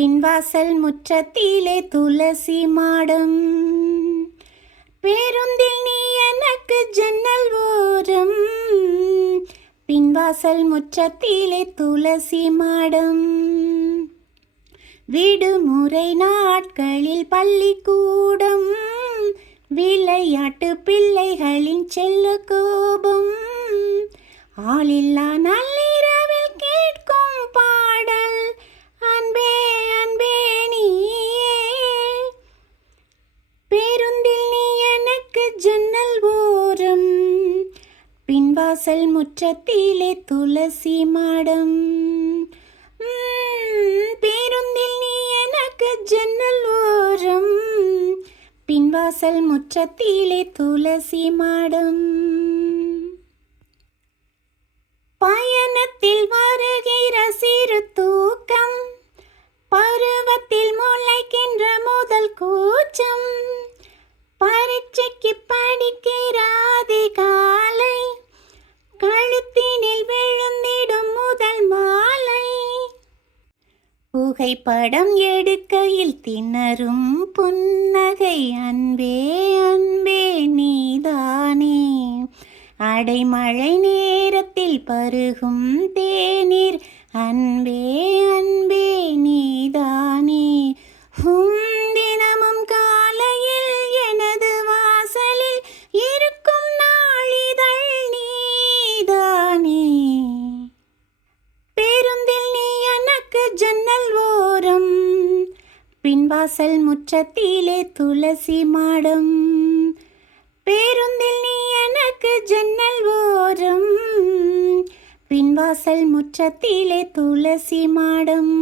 பின்வாசல் முற்றத்திலே துளசி மாடம். பேருந்தில் நீ எனக்கு ஜன்னல் ஓரம், பின்வாசல் முற்றத்திலே துளசி மாடம். விடுமுறை நாட்களில் பள்ளிக்கூடம், விளையாட்டு பிள்ளைகளின் செல்ல கோபம். ஆளில்லா நள்ளிரவில் கேட்கும் பாடல், அன்பே அன்பே நீயே. பேருந்தில் நீ எனக்கு ஜன்னல் ஓரம், பின்வாசல் முற்றத்திலே துளசி மாடம். பேருந்தில் நீ எனக்கு ஜன்னல் ஓரம், பின்வாசல் முற்றத்திலே துளசி மாடம். பயணத்தில் வருகிற சிறு தூக்கம், பருவத்தில் முளைக்கின்ற முதல் கூச்சம். பரீட்சைக்கு படிக்கிற அதிகாலை, கழுத்தினில் விழுந்திடும் முதல் மாலை. புகைப்படம் எடுக்கையில் திணறும் புன்னகை, அன்பே அன்பே நீதானே. அடைமழை நேரத்தில் பருகும் தேநீர், அன்பே அன்பே நீதானே. தினமும் காலையில் எனது வாசலில் இருக்கும் நாளிதழ் நீதானே. பேருந்தில் நீ எனக்கு ஜன்னல் ஓரம், பின்வாசல் முற்றத்திலே துளசி மாடம். பேருந்தில் நீ எனக்கு ஜன்னல் ஓரம், பின்வாசல் முற்றத்திலே துளசி மாடம்.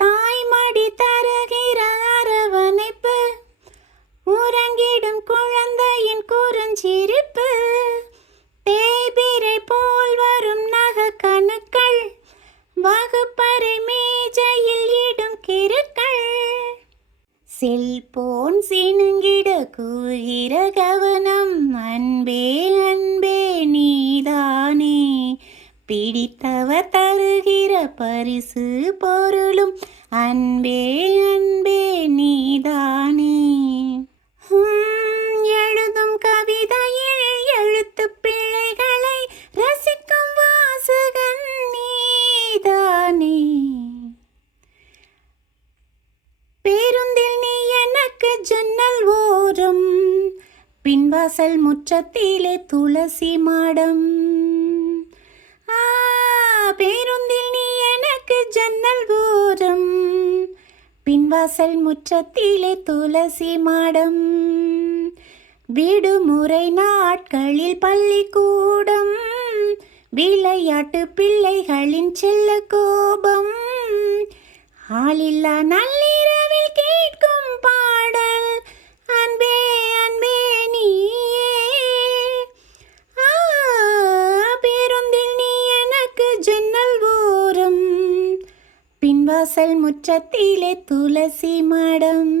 தாய்மடி தருகிற அரவணைப்பு, உறங்கிடும் குழந்தையின் குறுஞ்சிரிப்பு. தேய்பிரை போல் வரும் நக கணுக்கள், வகுப்பறை மேஜையில் இடும் கிறுக்கள். செல்போன் சினுங்கிட கூகிற கவனம், அன்பே அன்பே நீதானே. பிடித்தவர் தருகிற பரிசு பொருளும், அன்பே அன்பே நீதானே. எழுதும் கவிதையில் எழுத்து பிழைகளை ரசிக்கும் வாசகன் நீதானே. பேருந்தில் நீ எனக்கு ஜன்னல் ஓரம், பின்வாசல் முற்றத்திலே துளசி மாடம். பேருந்தில் நீ எனக்கு ஜன்னல் ஓரம், பின்வாசல் முற்றத்திலே துளசி மாடம். விடுமுறை நாட்களில் பள்ளிக்கூடம், விளையாட்டு பிள்ளைகளின் செல்ல கோபம். ஆளில்லா நள்ளிரவில் கேட்கும் பாடல், அன்பே அன்பே நீயே. பேருந்தில் நீ எனக்கு ஜன்னல் ஓரம், பின்வாசல் முற்றத்திலே துளசி மாடம்.